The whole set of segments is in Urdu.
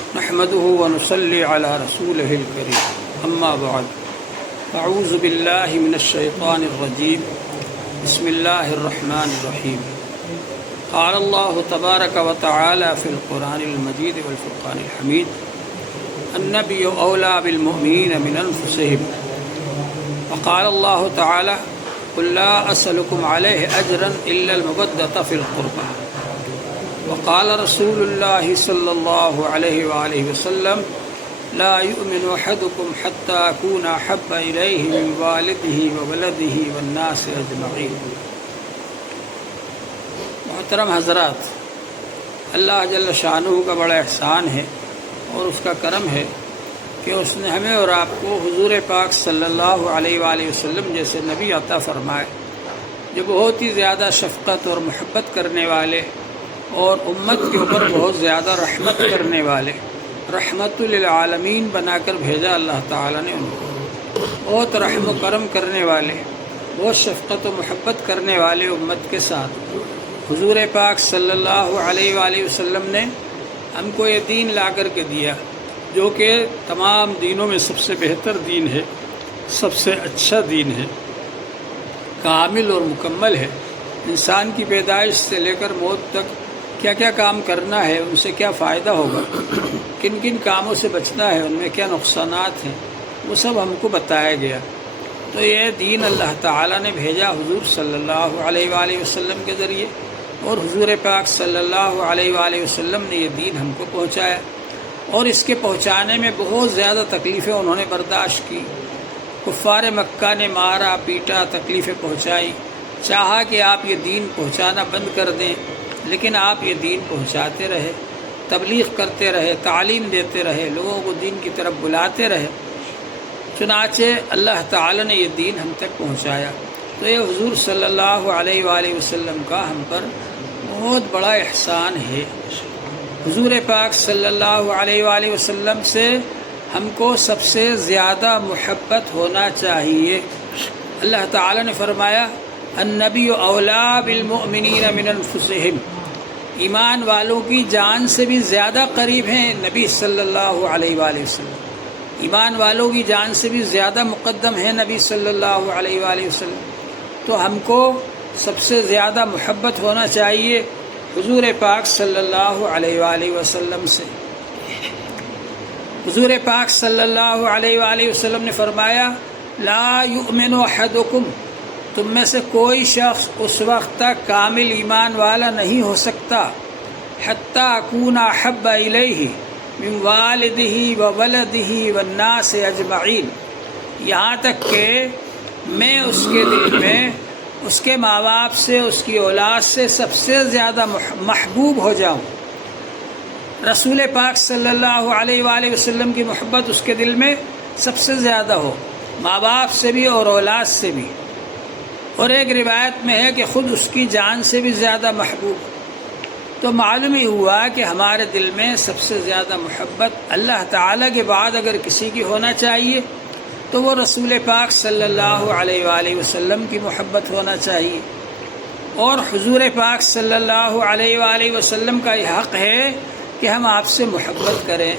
نحمده ونصلي على رسوله الكريم اما بعد اعوذ باللہ من الشیطان الرجیم بسم اللہ الرحمن الرحیم قال اللہ تبارک وتعالی فی القرآن المجید والفرقان الحمید النبی اولی بالمؤمنین من انفسهم وقال اللہ تعالی قل لا اسألكم علیہ اجرا الا المودۃ فی القربى وقال رسول اللہ صلی اللہ علیہ وآلہ وسلم لا يؤمن احدكم حتى اكون احب الیہ من والدہ وولدہ والناس اجمعین۔ محترم حضرات، اللہ جل شانہ کا بڑا احسان ہے اور اس کا کرم ہے کہ اس نے ہمیں اور آپ کو حضور پاک صلی اللہ علیہ وآلہ وسلم جیسے نبی عطا فرمائے جو بہت ہی زیادہ شفقت اور محبت کرنے والے اور امت کے اوپر بہت زیادہ رحمت کرنے والے، رحمت للعالمین بنا کر بھیجا اللہ تعالیٰ نے ان کو۔ بہت رحم و کرم کرنے والے، بہت شفقت و محبت کرنے والے امت کے ساتھ حضور پاک صلی اللہ علیہ وآلہ وسلم نے ہم کو یہ دین لا کر کے دیا جو کہ تمام دینوں میں سب سے بہتر دین ہے، سب سے اچھا دین ہے، کامل اور مکمل ہے۔ انسان کی پیدائش سے لے کر موت تک کیا کیا کام کرنا ہے، ان سے کیا فائدہ ہوگا، کن کن کاموں سے بچنا ہے، ان میں کیا نقصانات ہیں، وہ سب ہم کو بتایا گیا۔ تو یہ دین اللہ تعالیٰ نے بھیجا حضور صلی اللہ علیہ وآلہ وسلم کے ذریعے، اور حضور پاک صلی اللہ علیہ وآلہ وسلم نے یہ دین ہم کو پہنچایا، اور اس کے پہنچانے میں بہت زیادہ تکلیفیں انہوں نے برداشت کی۔ کفار مکہ نے مارا پیٹا، تکلیفیں پہنچائی، چاہا کہ آپ یہ دین پہنچانا بند کر دیں، لیکن آپ یہ دین پہنچاتے رہے، تبلیغ کرتے رہے، تعلیم دیتے رہے، لوگوں کو دین کی طرف بلاتے رہے، چنانچہ اللہ تعالی نے یہ دین ہم تک پہنچایا۔ تو یہ حضور صلی اللہ علیہ وآلہ وسلم کا ہم پر بہت بڑا احسان ہے۔ حضور پاک صلی اللہ علیہ وآلہ وسلم سے ہم کو سب سے زیادہ محبت ہونا چاہیے۔ اللہ تعالی نے فرمایا النبی اولی بالمؤمنین من انفسهم، ایمان والوں کی جان سے بھی زیادہ قریب ہیں نبی صلی اللہ علیہ وآلہ وسلم، ایمان والوں کی جان سے بھی زیادہ مقدم ہے نبی صلی اللہ علیہ وآلہ وسلم۔ تو ہم کو سب سے زیادہ محبت ہونا چاہیے حضور پاک صلی اللہ علیہ وآلہ وسلم سے۔ حضور پاک صلی اللہ علیہ وآلہ وسلم نے فرمایا لا یؤمن احدکم، تم میں سے کوئی شخص اس وقت تک کامل ایمان والا نہیں ہو سکتا حتی اکون احب الیہ من والدہ وولدہ والناس اجمعین، یہاں تک کہ میں اس کے دل میں اس کے ماں باپ سے، اس کی اولاد سے سب سے زیادہ محبوب ہو جاؤں۔ رسول پاک صلی اللہ علیہ وآلہ وسلم کی محبت اس کے دل میں سب سے زیادہ ہو، ماں باپ سے بھی اور اولاد سے بھی، اور ایک روایت میں ہے کہ خود اس کی جان سے بھی زیادہ محبوب۔ تو معلوم ہی ہوا کہ ہمارے دل میں سب سے زیادہ محبت اللہ تعالیٰ کے بعد اگر کسی کی ہونا چاہیے تو وہ رسول پاک صلی اللہ علیہ وآلہ وسلم کی محبت ہونا چاہیے، اور حضور پاک صلی اللہ علیہ وآلہ وسلم کا یہ حق ہے کہ ہم آپ سے محبت کریں،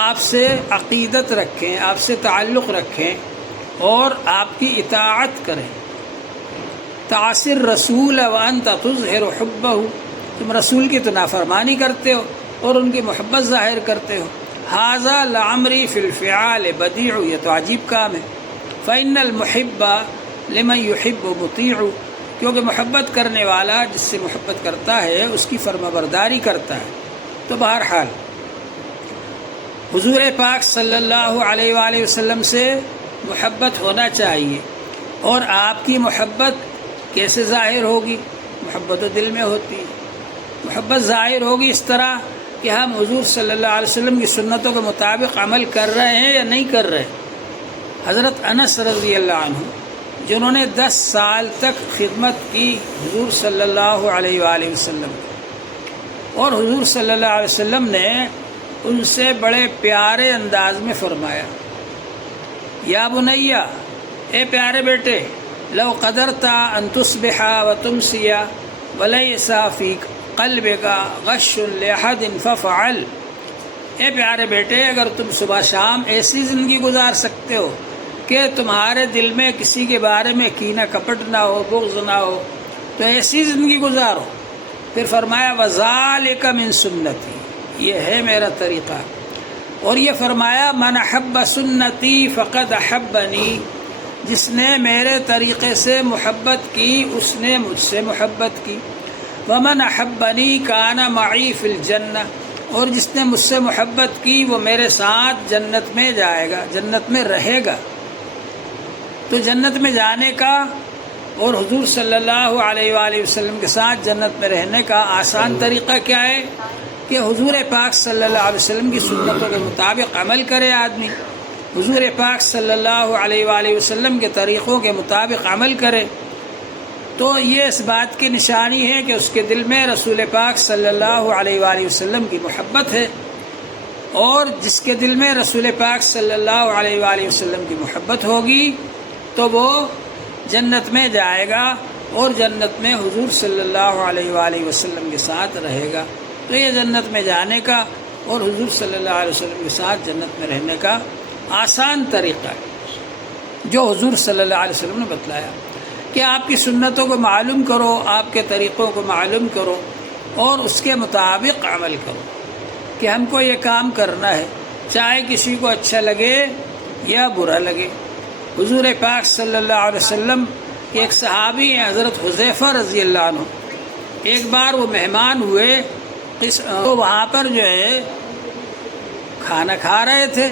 آپ سے عقیدت رکھیں، آپ سے تعلق رکھیں اور آپ کی اطاعت کریں۔ تعصر رسول وانت تظہر حبہ، تم رسول کی تو نافرمانی کرتے ہو اور ان کی محبت ظاہر کرتے ہو۔ ھذا لعمری فی الفعال بدیع، یہ تو عجیب کام ہے۔ فإن المحب لمن يحب مطیع، کیونکہ محبت کرنے والا جس سے محبت کرتا ہے اس کی فرما برداری کرتا ہے۔ تو بہرحال حضور پاک صلی اللہ علیہ وآلہ وسلم سے محبت ہونا چاہیے، اور آپ کی محبت کیسے ظاہر ہوگی؟ محبت تو دل میں ہوتی ہے۔ محبت ظاہر ہوگی اس طرح کہ ہم حضور صلی اللہ علیہ وسلم کی سنتوں کے مطابق عمل کر رہے ہیں یا نہیں کر رہے۔ حضرت انس رضی اللہ عنہ جنہوں نے 10 سال تک خدمت کی حضور صلی اللہ علیہ وآلہ وسلم، اور حضور صلی اللہ علیہ وسلم نے ان سے بڑے پیارے انداز میں فرمایا یا بنیا، اے پیارے بیٹے، لو قدرت ان تصبح وتمسی ولیس فی قلبک غش لأحد ففعل، اے پیارے بیٹے، اگر تم صبح شام ایسی زندگی گزار سکتے ہو کہ تمہارے دل میں کسی کے بارے میں کینہ کپٹ نہ ہو، بغض نہ ہو، تو ایسی زندگی گزارو۔ پھر فرمایا وَذَلِكَ مِن سُنَّتِي، یہ ہے میرا طریقہ۔ اور یہ فرمایا مَنْ أَحَبَّ سُنَّتِي فَقَدْ أَحَبَّنِي، جس نے میرے طریقے سے محبت کی اس نے مجھ سے محبت کی۔ وَمَنْ أَحَبَّنِي كَانَ مَعِي فِي الْجَنَّةِ، اور جس نے مجھ سے محبت کی وہ میرے ساتھ جنت میں جائے گا، جنت میں رہے گا۔ تو جنت میں جانے کا اور حضور صلی اللہ علیہ وآلہ وسلم کے ساتھ جنت میں رہنے کا آسان طریقہ کیا ہے کہ حضور پاک صلی اللہ علیہ وسلم کی سنتوں کے مطابق عمل کرے آدمی، حضور پاک صلی اللہ علیہ وآلہ وسلم کے طریقوں کے مطابق عمل کرے، تو یہ اس بات کی نشانی ہے کہ اس کے دل میں رسول پاک صلی اللہ علیہ وآلہ وسلم کی محبت ہے، اور جس کے دل میں رسول پاک صلی اللہ علیہ وآلہ وسلم کی محبت ہوگی تو وہ جنت میں جائے گا اور جنت میں حضور صلی اللہ علیہ وآلہ وسلم کے ساتھ رہے گا۔ تو یہ جنت میں جانے کا اور حضور صلی اللہ علیہ وسلم کے ساتھ جنت میں رہنے کا آسان طریقہ ہے جو حضور صلی اللہ علیہ وسلم نے بتلایا کہ آپ کی سنتوں کو معلوم کرو، آپ کے طریقوں کو معلوم کرو اور اس کے مطابق عمل کرو کہ ہم کو یہ کام کرنا ہے، چاہے کسی کو اچھا لگے یا برا لگے۔ حضور پاک صلی اللہ علیہ وسلم کے ایک صحابی ہیں حضرت حذیفہ رضی اللہ عنہ، ایک بار وہ مہمان ہوئے تو وہاں پر جو ہے کھانا کھا رہے تھے،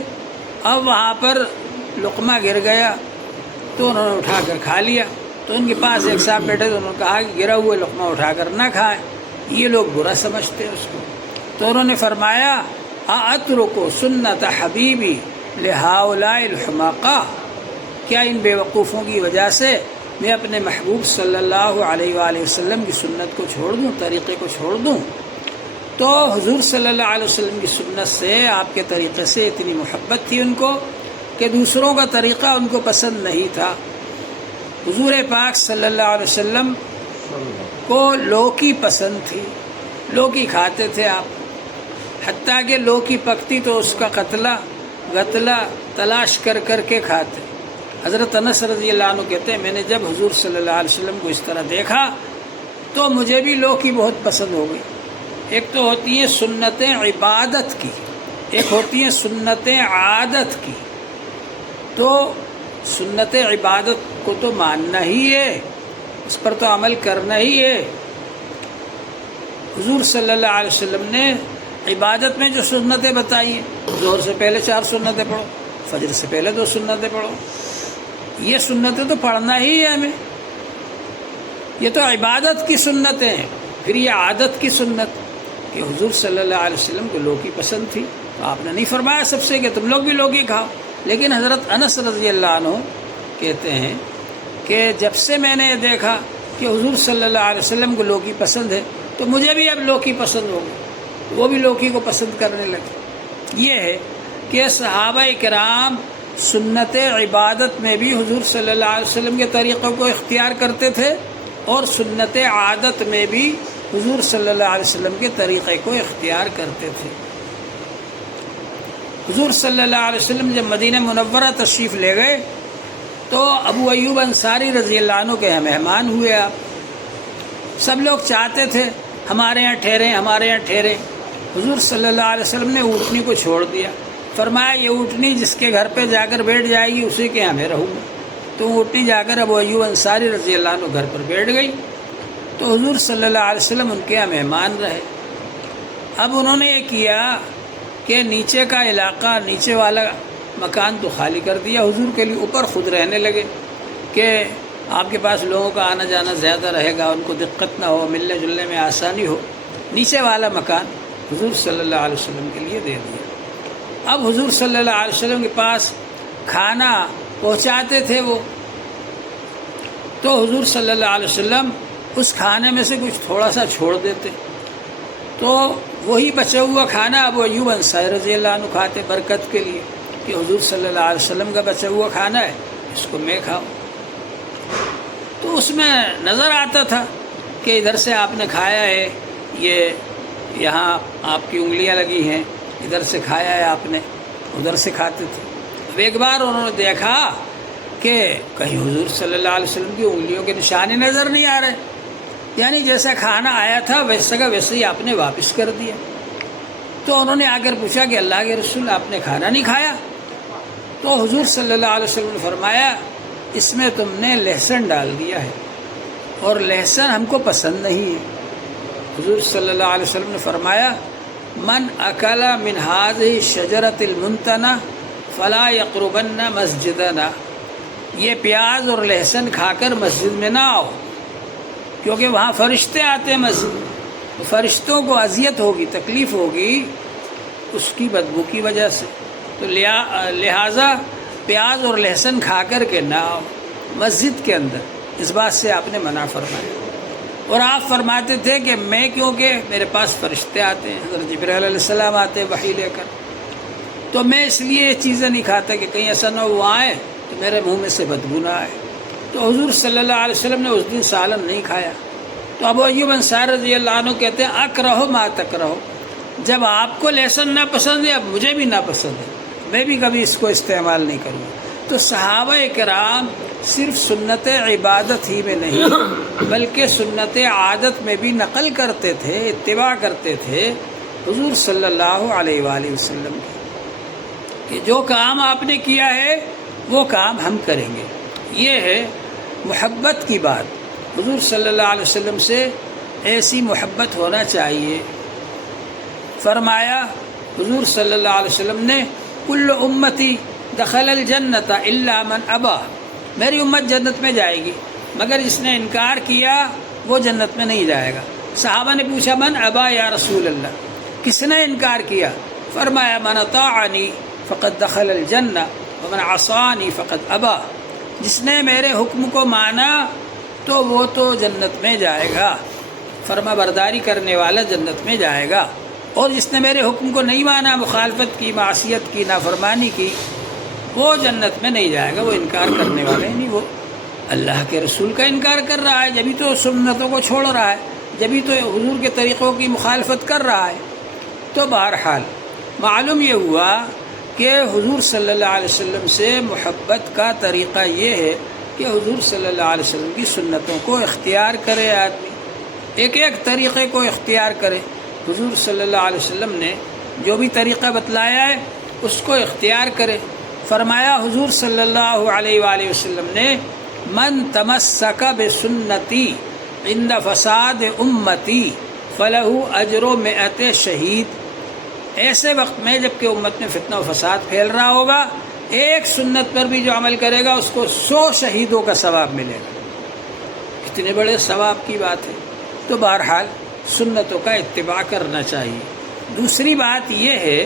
اب وہاں پر لقمہ گر گیا تو انہوں نے اٹھا کر کھا لیا، تو ان کے پاس ایک صاحب بیٹھے تو انہوں نے کہا کہ گرا ہوا لقمہ اٹھا کر نہ کھائیں، یہ لوگ برا سمجھتے ہیں اس کو۔ تو انہوں نے فرمایا اَأَتْرُكُ سُنَّةَ حَبِيبِي لِهَؤُلَاءِ الْحُمَقَاءِ، کیا ان بیوقوفوں کی وجہ سے میں اپنے محبوب صلی اللہ علیہ وآلہ وسلم کی سنت کو چھوڑ دوں، طریقے کو چھوڑ دوں؟ تو حضور صلی اللہ علیہ وسلم کی سنت سے، آپ کے طریقے سے اتنی محبت تھی ان کو کہ دوسروں کا طریقہ ان کو پسند نہیں تھا۔ حضور پاک صلی اللہ علیہ وسلم کو لوکی پسند تھی، لوکی کھاتے تھے آپ، حتیٰ کہ لوکی پکتی تو اس کا گتلا تلاش کر کر کے کھاتے۔ حضرت انس رضی اللہ عنہ کہتے ہیں میں نے جب حضور صلی اللہ علیہ وسلم کو اس طرح دیکھا تو مجھے بھی لوکی بہت پسند ہو گئی۔ ایک تو ہوتی ہیں سنتیں عبادت کی، ایک ہوتی ہیں سنتیں عادت کی۔ تو سنت عبادت کو تو ماننا ہی ہے، اس پر تو عمل کرنا ہی ہے۔ حضور صلی اللہ علیہ وسلم نے عبادت میں جو سنتیں بتائی ہیں، ظہر سے پہلے 4 سنتیں پڑھو، فجر سے پہلے 2 سنتیں پڑھو، یہ سنتیں تو پڑھنا ہی ہے ہمیں، یہ تو عبادت کی سنتیں ہیں۔ پھر یہ عادت کی سنت کہ حضور صلی اللہ علیہ وسلم کو لوکی پسند تھی، تو آپ نے نہیں فرمایا سب سے کہ تم لوگ بھی لوکی کھاؤ، لیکن حضرت انس رضی اللہ عنہ کہتے ہیں کہ جب سے میں نے یہ دیکھا کہ حضور صلی اللہ علیہ وسلم کو لوکی پسند ہے تو مجھے بھی اب لوکی پسند ہو گئی، وہ بھی لوکی کو پسند کرنے لگے۔ یہ ہے کہ صحابہ کرام سنت عبادت میں بھی حضور صلی اللہ علیہ وسلم کے طریقوں کو اختیار کرتے تھے اور سنت عادت میں بھی حضور صلی اللہ علیہ وسلم کے طریقے کو اختیار کرتے تھے۔ حضور صلی اللہ علیہ وسلم جب مدینہ منورہ تشریف لے گئے تو ابو ایوب انصاری رضی اللہ عنہ کے مہمان ہوئے آپ۔ سب لوگ چاہتے تھے ہمارے یہاں ٹھہریں، ہمارے یہاں ٹھہریں۔ حضور صلی اللہ علیہ وسلم نے اونٹنی کو چھوڑ دیا، فرمایا یہ اونٹنی جس کے گھر پہ جا کر بیٹھ جائے گی اسی کے یہاں میں رہوں گا۔ تو اونٹنی جا کر ابو ایوب انصاری رضی اللہ عنہ گھر پر بیٹھ گئی، تو حضور صلی اللہ علیہ وسلم ان کے یہاں مہمان رہے۔ اب انہوں نے یہ کیا کہ نیچے کا علاقہ، نیچے والا مکان تو خالی کر دیا حضور کے لیے، اوپر خود رہنے لگے کہ آپ کے پاس لوگوں کا آنا جانا زیادہ رہے گا، ان کو دقت نہ ہو، ملنے جلنے میں آسانی ہو۔ نیچے والا مکان حضور صلی اللہ علیہ وسلم کے لیے دے دیا۔ اب حضور صلی اللہ علیہ وسلم کے پاس کھانا پہنچاتے تھے وہ، تو حضور صلی اللہ علیہ وسلم اس کھانے میں سے کچھ تھوڑا سا چھوڑ دیتے، تو وہی بچا ہوا کھانا ابو ایوب انصاری رضی اللہ عنہ کھاتے برکت کے لیے کہ حضور صلی اللہ علیہ وسلم کا بچا ہوا کھانا ہے، اس کو میں کھاؤں۔ تو اس میں نظر آتا تھا کہ ادھر سے آپ نے کھایا ہے، یہ یہاں آپ کی انگلیاں لگی ہیں، ادھر سے کھایا ہے آپ نے، ادھر سے کھاتے تھے۔ اب ایک بار انہوں نے دیکھا کہ کہیں حضور صلی اللہ علیہ وسلم کی انگلیوں کے نشانے نظر نہیں آ رہے، یعنی جیسا کھانا آیا تھا ویسا کا ویسے ہی آپ نے واپس کر دیا۔ تو انہوں نے آ کر پوچھا کہ اللہ کے رسول آپ نے کھانا نہیں کھایا؟ تو حضور صلی اللہ علیہ وسلم نے فرمایا اس میں تم نے لہسن ڈال دیا ہے اور لہسن ہم کو پسند نہیں ہے۔ حضور صلی اللہ علیہ وسلم نے فرمایا من اکل من هذه الشجرة المنتنہ فلا یقربن مسجدنا، یہ پیاز اور لہسن کھا کر مسجد میں نہ آؤ، کیونکہ وہاں فرشتے آتے ہیں مسجد میں، تو فرشتوں کو اذیت ہوگی، تکلیف ہوگی اس کی بدبو کی وجہ سے، تو لہٰذا پیاز اور لہسن کھا کر کے نہ آؤ مسجد کے اندر، اس بات سے آپ نے منع فرمایا۔ اور آپ فرماتے تھے کہ میں کیونکہ میرے پاس فرشتے آتے ہیں، حضرت جبرائیل علیہ السلام آتے ہیں وحی لے کر، تو میں اس لیے یہ چیزیں نہیں کھاتا کہ کہیں ایسا نہ وہ آئے تو میرے منہ میں سے بدبو نہ آئے۔ تو حضور صلی اللہ علیہ وسلم نے اس دن سالن نہیں کھایا۔ تو ابو ایوب انصاری رضی اللہ عنہ کہتے ہیں اکرہو ما تکرہو، جب آپ کو لہسن نہ پسند ہے اب مجھے بھی نہ پسند ہے، میں بھی کبھی اس کو استعمال نہیں کروں گا۔ تو صحابہ کرام صرف سنت عبادت ہی میں نہیں بلکہ سنت عادت میں بھی نقل کرتے تھے، اتباع کرتے تھے حضور صلی اللہ علیہ وآلہ وسلم کی، کہ جو کام آپ نے کیا ہے وہ کام ہم کریں گے۔ یہ ہے محبت کی بات، حضور صلی اللہ علیہ وسلم سے ایسی محبت ہونا چاہیے۔ فرمایا حضور صلی اللہ علیہ وسلم نے کل امتی دخل الجنت الا من ابا، میری امت جنت میں جائے گی مگر جس نے انکار کیا وہ جنت میں نہیں جائے گا۔ صحابہ نے پوچھا من ابا یا رسول اللہ، کس نے انکار کیا؟ فرمایا من اطاعنی فقد دخل الجنہ ومن عصانی فقد ابا، جس نے میرے حکم کو مانا تو وہ تو جنت میں جائے گا، فرما برداری کرنے والا جنت میں جائے گا، اور جس نے میرے حکم کو نہیں مانا، مخالفت کی، معصیت کی، نافرمانی کی، وہ جنت میں نہیں جائے گا۔ وہ انکار کرنے والے نہیں، وہ اللہ کے رسول کا انکار کر رہا ہے، جبھی تو سنتوں کو چھوڑ رہا ہے، جبھی تو حضور کے طریقوں کی مخالفت کر رہا ہے۔ تو بہرحال معلوم یہ ہوا کہ حضور صلی اللہ علیہ وسلم سے محبت کا طریقہ یہ ہے کہ حضور صلی اللہ علیہ وسلم کی سنتوں کو اختیار کرے، آدمی ایک ایک طریقے کو اختیار کرے۔ حضور صلی اللہ علیہ وسلم نے جو بھی طریقہ بتلایا ہے اس کو اختیار کرے۔ فرمایا حضور صلی اللہ علیہ وآلہ وسلم نے من تمسک بسنتی عند فساد امتی فلہ اجر 100 شہید، ایسے وقت میں جب کہ امت میں فتنہ و فساد پھیل رہا ہوگا، ایک سنت پر بھی جو عمل کرے گا اس کو 100 شہیدوں کا ثواب ملے گا۔ کتنے بڑے ثواب کی بات ہے۔ تو بہرحال سنتوں کا اتباع کرنا چاہیے۔ دوسری بات یہ ہے